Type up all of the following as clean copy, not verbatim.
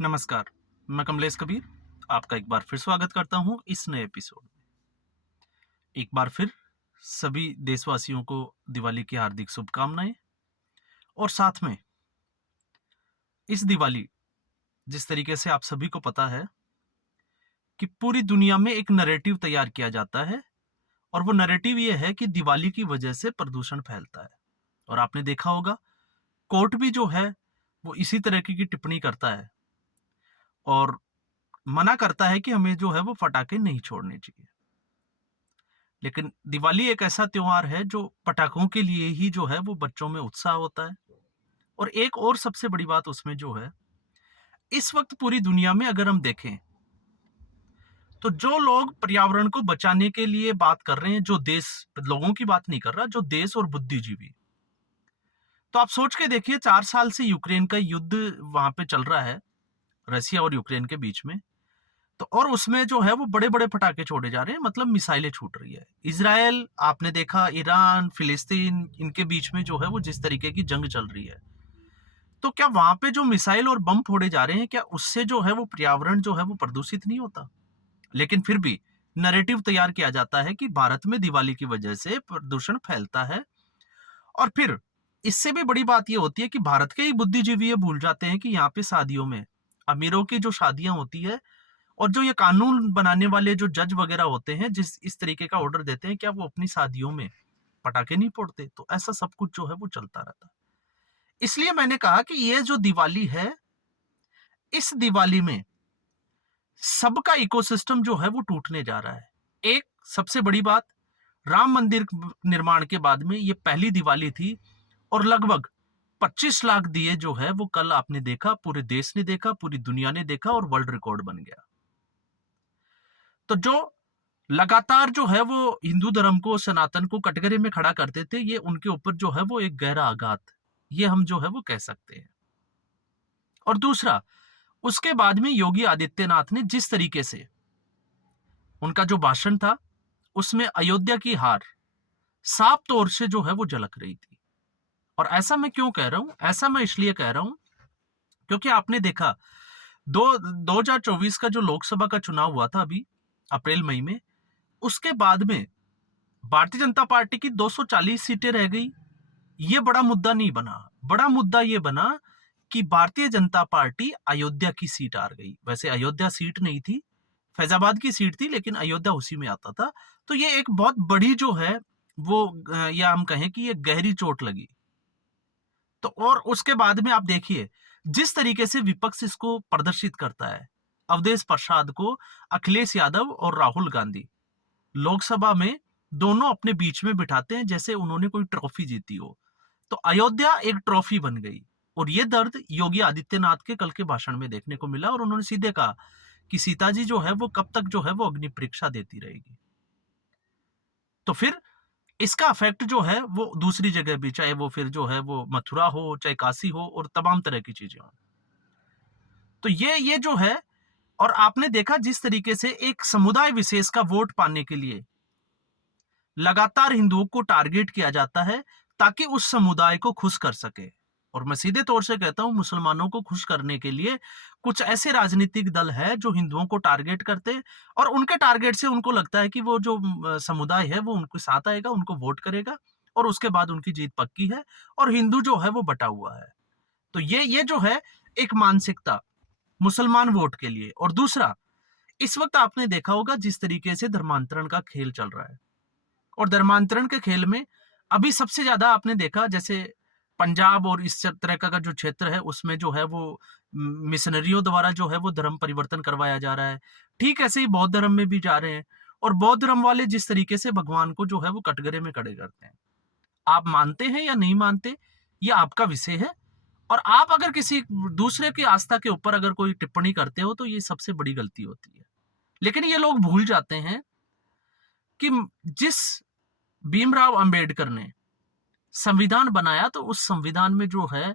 नमस्कार, मैं कमलेश कबीर आपका एक बार फिर स्वागत करता हूं इस नए एपिसोड में। एक बार फिर सभी देशवासियों को दिवाली की हार्दिक शुभकामनाएं। और साथ में इस दिवाली जिस तरीके से आप सभी को पता है कि पूरी दुनिया में एक नैरेटिव तैयार किया जाता है और वो नैरेटिव ये है कि दिवाली की वजह से प्रदूषण फैलता है। और आपने देखा होगा कोर्ट भी जो है वो इसी तरह की टिप्पणी करता है और मना करता है कि हमें जो है वो पटाखे नहीं छोड़ने चाहिए। लेकिन दिवाली एक ऐसा त्योहार है जो पटाखों के लिए ही जो है वो बच्चों में उत्साह होता है। और एक और सबसे बड़ी बात उसमें जो है, इस वक्त पूरी दुनिया में अगर हम देखें तो जो लोग पर्यावरण को बचाने के लिए बात कर रहे हैं, जो देश, लोगों की बात नहीं कर रहा, जो देश और बुद्धिजीवी, तो आप सोच के देखिए 4 साल से यूक्रेन का युद्ध वहां पे चल रहा है, रसिया और यूक्रेन के बीच में। तो और उसमें जो है वो बड़े बड़े पटाखे छोड़े जा रहे हैं, मतलब मिसाइलें छूट रही है। इसराइल, आपने देखा ईरान, फिलिस्तीन, इनके बीच में जो है वो जिस तरीके की जंग चल रही है, तो क्या वहां पे जो मिसाइल और बम फोड़े जा रहे हैं, क्या उससे जो है वो पर्यावरण जो है वो प्रदूषित नहीं होता? लेकिन फिर भी नैरेटिव तैयार किया जाता है कि भारत में दिवाली की वजह से प्रदूषण फैलता है। और फिर इससे भी बड़ी बात यह होती है कि भारत के ही बुद्धिजीवी ये भूल जाते हैं कि यहाँ पे शादियों में अमीरों की जो शादियां होती है, और जो ये कानून बनाने वाले जो जज वगैरह होते हैं, जिस इस तरीके का ऑर्डर देते हैं, क्या वो अपनी शादियों में पटाखे नहीं फोड़ते? तो ऐसा सब कुछ जो है वो चलता रहता है। इसलिए मैंने कहा कि ये जो दिवाली है, इस दिवाली में सबका इकोसिस्टम जो है वो टूटने जा रहा है। एक सबसे बड़ी बात, राम मंदिर निर्माण के बाद में ये पहली दिवाली थी और लगभग 25 लाख दिए जो है वो कल आपने देखा, पूरे देश ने देखा, पूरी दुनिया ने देखा और वर्ल्ड रिकॉर्ड बन गया। तो जो लगातार जो है वो हिंदू धर्म को, सनातन को कटघरे में खड़ा करते थे, ये उनके ऊपर जो है वो एक गहरा आघात, ये हम जो है वो कह सकते हैं। और दूसरा, उसके बाद में योगी आदित्यनाथ ने जिस तरीके से उनका जो भाषण था, उसमें अयोध्या की हार साफ तौर से जो है वो झलक रही थी। और ऐसा मैं क्यों कह रहा हूं? ऐसा मैं इसलिए कह रहा हूं क्योंकि आपने देखा 2024 का जो लोकसभा का चुनाव हुआ था अभी अप्रैल मई में, उसके बाद में भारतीय जनता पार्टी की 240 सीटें रह गई। ये बड़ा मुद्दा नहीं बना। बड़ा मुद्दा ये बना कि भारतीय जनता पार्टी अयोध्या की सीट हार गई। वैसे अयोध्या सीट नहीं थी, फैजाबाद की सीट थी, लेकिन अयोध्या उसी में आता था। तो ये एक बहुत बड़ी जो है वो या हम कहें कि ये गहरी चोट लगी। तो और उसके बाद में आप देखिए जिस तरीके से विपक्ष इसको प्रदर्शित करता है, अवधेश प्रसाद को अखिलेश यादव और राहुल गांधी लोकसभा में दोनों अपने बीच में बिठाते हैं जैसे उन्होंने कोई ट्रॉफी जीती हो। तो अयोध्या एक ट्रॉफी बन गई। और ये दर्द योगी आदित्यनाथ के कल के भाषण में देखने को मिला और उन्होंने सीधे कहा कि सीता जी जो है वो कब तक जो है वो अग्नि परीक्षा देती रहेगी। तो फिर इसका इफेक्ट जो है वो दूसरी जगह भी, चाहे वो फिर जो है वो मथुरा हो, चाहे काशी हो, और तमाम तरह की चीजें हो। तो ये जो है, और आपने देखा जिस तरीके से एक समुदाय विशेष का वोट पाने के लिए लगातार हिंदुओं को टारगेट किया जाता है ताकि उस समुदाय को खुश कर सके। और मैं सीधे तौर से कहता हूं, मुसलमानों को खुश करने के लिए कुछ ऐसे राजनीतिक दल है जो हिंदुओं को टारगेट करते हैं, और उनके टारगेट से उनको लगता है कि वो जो समुदाय है वो उनके साथ आएगा, उनको वोट करेगा, और उसके बाद उनकी जीत पक्की है, और हिंदू जो है वो बटा हुआ है। तो ये जो है एक मानसिकता मुसलमान वोट के लिए। और दूसरा, इस वक्त आपने देखा होगा जिस तरीके से धर्मांतरण का खेल चल रहा है, और धर्मांतरण के खेल में अभी सबसे ज्यादा आपने देखा जैसे पंजाब और इस तरह का जो क्षेत्र है उसमें जो है वो मिशनरियों द्वारा जो है वो धर्म परिवर्तन करवाया जा रहा है। ठीक ऐसे ही बौद्ध धर्म में भी जा रहे हैं, और बौद्ध धर्म वाले जिस तरीके से भगवान को जो है वो कटघरे में खड़े करते हैं। आप मानते हैं या नहीं मानते, ये आपका विषय है। और आप अगर किसी दूसरे की आस्था के ऊपर अगर कोई टिप्पणी करते हो तो ये सबसे बड़ी गलती होती है। लेकिन ये लोग भूल जाते हैं कि जिस भीमराव अंबेडकर ने संविधान बनाया, तो उस संविधान में जो है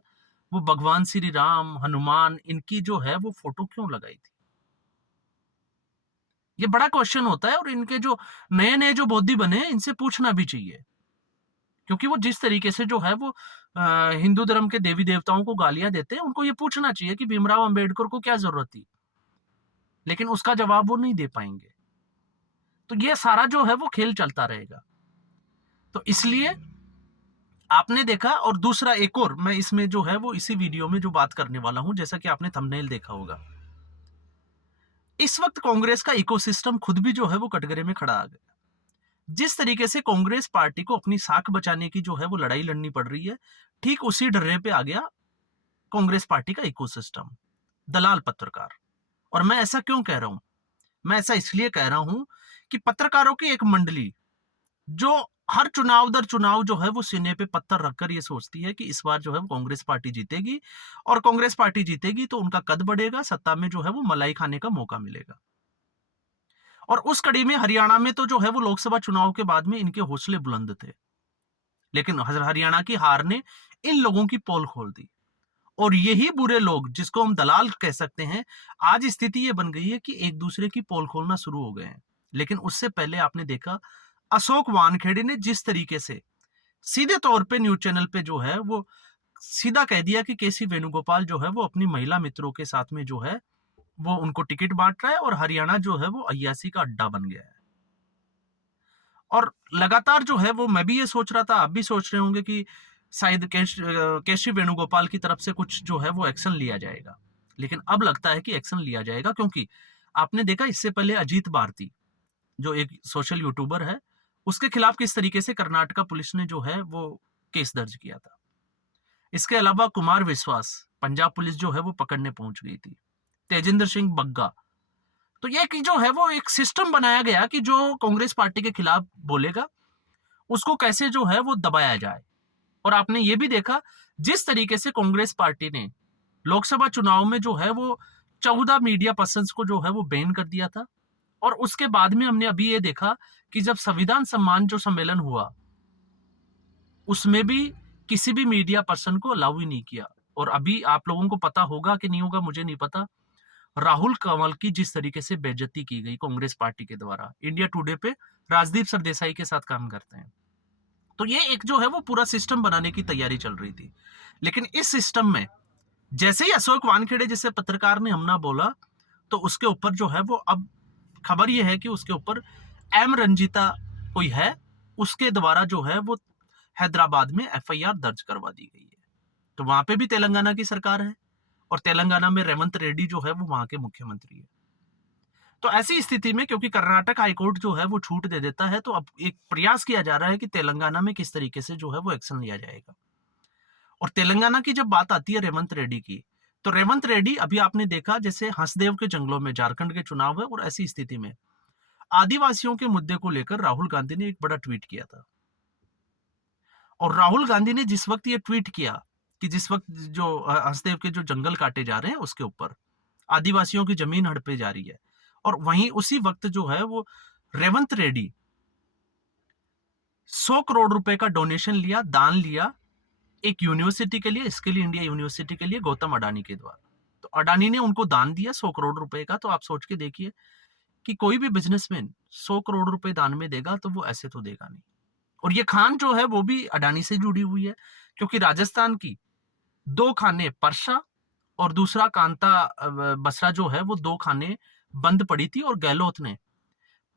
वो भगवान श्री राम, हनुमान, इनकी जो है वो फोटो क्यों लगाई थी? ये बड़ा क्वेश्चन होता है, और इनके जो नए नए जो बौद्धि बने हैं इनसे पूछना भी चाहिए। क्योंकि वो जिस तरीके से जो है वो हिंदू धर्म के देवी देवताओं को गालियां देते हैं, उनको ये पूछना चाहिए कि भीमराव अंबेडकर को क्या जरूरत थी, लेकिन उसका जवाब वो नहीं दे पाएंगे। तो ये सारा जो है वो खेल चलता रहेगा। तो इसलिए आपने देखा, और दूसरा एक और मैं इसमें जो है वो इसी वीडियो में जो बात करने वाला हूं, जैसा कि आपने थंबनेल देखा होगा, इस वक्त कांग्रेस का इकोसिस्टम खुद भी जो है वो कटघरे में खड़ा आ गया। जिस तरीके से कांग्रेस पार्टी को अपनी साख बचाने की जो है वो लड़ाई लड़नी पड़ रही है, ठीक उसी डर्रे पे आ गया कांग्रेस पार्टी का इकोसिस्टम, दलाल पत्रकार। और मैं ऐसा क्यों कह रहा हूं? मैं ऐसा इसलिए कह रहा हूं कि पत्रकारों की एक मंडली जो हर चुनाव दर चुनाव जो है वो सीने पे पत्थर रखकर ये सोचती है कि इस बार जो है वो कांग्रेस पार्टी जीतेगी, और कांग्रेस पार्टी जीतेगी तो उनका कद बढ़ेगा, सत्ता में जो है वो मलाई खाने का मौका मिलेगा। और उस कड़ी में हरियाणा में तो जो है वो लोकसभा चुनाव के बाद में इनके हौसले बुलंद थे, लेकिन हरियाणा की हार ने इन लोगों की पोल खोल दी। और यही बुरे लोग, जिसको हम दलाल कह सकते हैं, आज स्थिति ये बन गई है कि एक दूसरे की पोल खोलना शुरू हो गए हैं। लेकिन उससे पहले आपने देखा अशोक वानखेड़े ने जिस तरीके से सीधे तौर पे न्यूज चैनल पे जो है वो सीधा कह दिया कि केसी वेणुगोपाल जो है वो अपनी महिला मित्रों के साथ में जो है वो उनको टिकट बांट रहा है, और हरियाणा जो है वो अय्यासी का अड्डा बन गया है। और लगातार जो है वो मैं भी ये सोच रहा था, आप भी सोच रहे होंगे कि शायद केशरी वेणुगोपाल की तरफ से कुछ जो है वो एक्शन लिया जाएगा। लेकिन अब लगता है कि एक्शन लिया जाएगा, क्योंकि आपने देखा इससे पहले अजीत भारती जो एक सोशल यूट्यूबर है, उसके खिलाफ किस तरीके से कर्नाटका पुलिस ने जो है वो केस दर्ज किया था। इसके अलावा कुमार विश्वास पंजाब पुलिस जो है वो पकड़ने पहुंच गई थी, तेजिंदर सिंह बग्गा। तो ये कि जो है वो एक सिस्टम बनाया गया कि जो कांग्रेस पार्टी के खिलाफ बोलेगा उसको कैसे जो है वो दबाया जाए। और आपने ये भी देखा जिस तरीके से कांग्रेस पार्टी ने लोकसभा चुनाव में जो है वो 14 मीडिया पर्संस को जो है वो बैन कर दिया था, और उसके बाद में हमने अभी ये देखा कि जब संविधान सम्मान जो सम्मेलन हुआ उसमें भी किसी भी मीडिया पर्सन को अलाउ ही नहीं किया। और अभी आप लोगों को पता होगा कि नहीं होगा मुझे नहीं पता, राहुल कंवल की जिस तरीके से बेइज्जती की गई कांग्रेस पार्टी के द्वारा। इंडिया टुडे पे राजदीप सरदेसाई के साथ काम करते हैं। तो ये एक जो है वो पूरा सिस्टम बनाने की तैयारी चल रही थी। लेकिन इस सिस्टम में जैसे ही अशोक वानखेड़े जैसे पत्रकार ने हमला बोला, तो उसके ऊपर जो है वो अब खबर ये है कि उसके ऊपर एम रंजीता कोई है, उसके द्वारा जो है वो हैदराबाद में एफआईआर दर्ज करवा दी गई है। तो वहां पे भी तेलंगाना की सरकार है, और तेलंगाना में रेवंत रेड्डी जो है वो वहां के मुख्यमंत्री है। तो ऐसी स्थिति में क्योंकि कर्नाटक हाईकोर्ट जो है वो छूट दे देता है, तो अब एक प्रयास किया जा रहा है कि तेलंगाना में किस तरीके से जो है वो एक्शन लिया जाएगा। और तेलंगाना की जब बात आती है रेवंत रेड्डी की, तो रेवंत रेड्डी अभी आपने देखा जैसे हंसदेव के जंगलों में झारखंड के चुनाव है, और ऐसी स्थिति में आदिवासियों के मुद्दे को लेकर राहुल गांधी ने एक बड़ा ट्वीट किया था। और राहुल गांधी ने जिस वक्त ये ट्वीट किया कि जिस वक्त जो हंसदेव के जो जंगल काटे जा रहे हैं उसके ऊपर आदिवासियों की जमीन हड़पे जा रही है, और वहीं उसी वक्त जो है वो रेवंत रेड्डी 100 करोड़ रुपए का डोनेशन लिया, दान लिया एक यूनिवर्सिटी के लिए, स्किल इंडिया यूनिवर्सिटी के लिए, गौतम अडानी के द्वारा। तो अडानी ने उनको दान दिया 100 करोड़ रुपए का। तो आप सोच के देखिए कि कोई भी बिजनेसमैन 100 करोड़ रुपए दान में देगा तो वो ऐसे तो देगा नहीं। और ये खान जो है वो भी अडानी से जुड़ी हुई है, क्योंकि राजस्थान की 2 खानें परसा और दूसरा कांता बसरा जो है वो 2 खानें बंद पड़ी थी, और गहलोत ने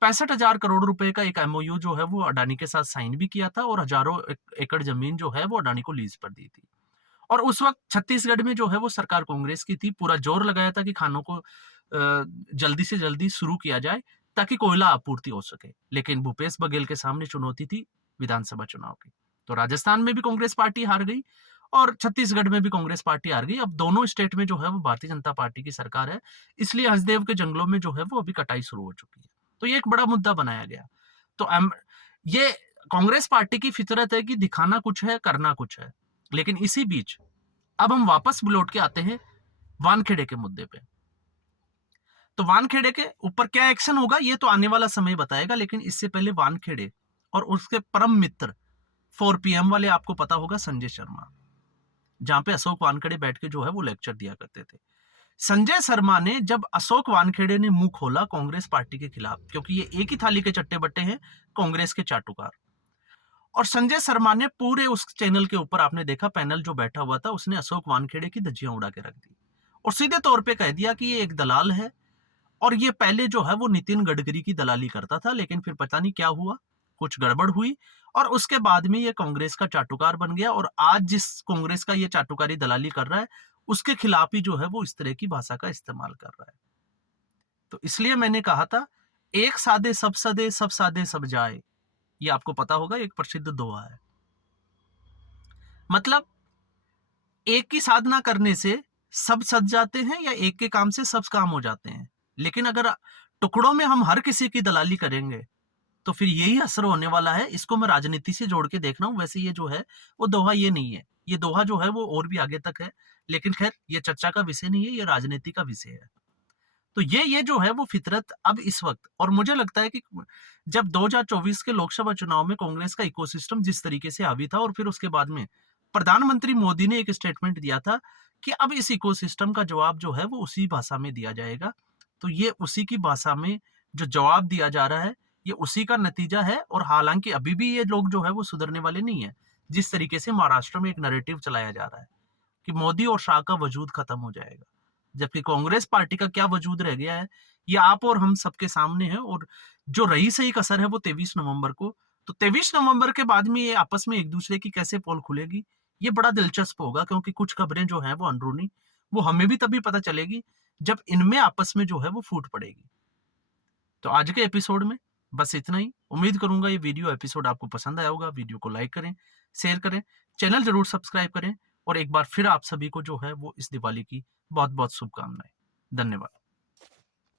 65,000 करोड़ रुपए का एक एमओयू जो है वो अडानी के साथ साइन भी किया था, और हजारों एकड़ जमीन जो है वो अडानी को लीज पर दी थी। और उस वक्त छत्तीसगढ़ में जो है वो सरकार कांग्रेस की थी, पूरा जोर लगाया था कि खानों को जल्दी से जल्दी शुरू किया जाए ताकि कोयला आपूर्ति हो सके। लेकिन भूपेश बघेल के सामने चुनौती थी विधानसभा चुनाव की। तो राजस्थान में भी कांग्रेस पार्टी हार गई, और छत्तीसगढ़ में भी कांग्रेस पार्टी हार गई। अब दोनों स्टेट में जो है वो भारतीय जनता पार्टी की सरकार है, इसलिए हंसदेव के जंगलों में जो है वो अभी कटाई शुरू हो चुकी है। तो ये एक बड़ा मुद्दा बनाया गया। तो ये कांग्रेस पार्टी की फितरत है कि दिखाना कुछ है, करना कुछ है। लेकिन इसी बीच अब हम वापस लौट के आते हैं वानखेड़े के मुद्दे पे। तो वानखेड़े के ऊपर क्या एक्शन होगा ये तो आने वाला समय बताएगा, लेकिन इससे पहले वानखेड़े और उसके परम मित्र 4PM वाले, आपको पता होगा संजय शर्मा, जहां पे अशोक वानखेड़े बैठ के जो है वो लेक्चर दिया करते थे। संजय शर्मा ने जब अशोक वानखेड़े ने मुंह खोला कांग्रेस पार्टी के खिलाफ, क्योंकि ये एक ही थाली के चट्टे बट्टे हैं, कांग्रेस के चाटुकार, और संजय शर्मा ने पूरे उस चैनल के ऊपर, आपने देखा पैनल जो बैठा हुआ था, उसने अशोक वानखेड़े की धज्जियां उड़ा के रख दी और सीधे तौर पे कह दिया कि ये एक दलाल है और ये पहले जो है वो नितिन गडकरी की दलाली करता था, लेकिन फिर पता नहीं क्या हुआ, कुछ गड़बड़ हुई और उसके बाद में ये कांग्रेस का चाटुकार बन गया और आज जिस कांग्रेस का ये चाटुकारी दलाली कर रहा है उसके खिलाफ ही जो है वो इस तरह की भाषा का इस्तेमाल कर रहा है। तो इसलिए मैंने कहा था, एक सादे सब सदे, सब सादे सब जाए। ये आपको पता होगा, एक प्रसिद्ध दोहा है। मतलब एक की साधना करने से सब सज जाते हैं या एक के काम से सब काम हो जाते हैं, लेकिन अगर टुकड़ों में हम हर किसी की दलाली करेंगे तो फिर यही असर होने वाला है। इसको मैं राजनीति से जोड़ के देख रहा हूं। वैसे ये जो है वो दोहा ये नहीं है, ये दोहा जो है वो और भी आगे तक है, लेकिन खैर ये चर्चा का विषय नहीं है, ये राजनीति का विषय है। तो ये जो है वो फितरत अब इस वक्त, और मुझे लगता है कि जब 2024 के लोकसभा चुनाव में कांग्रेस का इकोसिस्टम जिस तरीके से हावी था और फिर उसके बाद में प्रधानमंत्री मोदी ने एक स्टेटमेंट दिया था कि अब इस इकोसिस्टम का जवाब जो है वो उसी भाषा में दिया जाएगा। तो ये उसी की भाषा में जो जवाब दिया जा रहा है, ये उसी का नतीजा है। और हालांकि अभी भी ये लोग जो है वो सुधरने वाले नहीं है। जिस तरीके से महाराष्ट्र में एक नैरेटिव चलाया जा रहा है कि मोदी और शाह का वजूद खत्म हो जाएगा, जबकि कांग्रेस पार्टी का क्या वजूद रह गया है ये आप और हम सबके सामने है। और जो रही सही कसर है वो 23 नवंबर को, तो 23 नवंबर के बाद में ये आपस में एक दूसरे की कैसे पोल खुलेगी, ये बड़ा दिलचस्प होगा, क्योंकि कुछ खबरें जो हैं वो अंदरूनी, वो हमें भी तभी पता चलेगी जब इनमें आपस में जो है वो फूट पड़ेगी। तो आज के एपिसोड में बस इतना ही। उम्मीद करूंगा ये वीडियो एपिसोड आपको पसंद आया होगा। वीडियो को लाइक करें, शेयर करें, चैनल जरूर सब्सक्राइब करें और एक बार फिर आप सभी को जो है वो इस दिवाली की बहुत बहुत शुभकामनाएं। धन्यवाद।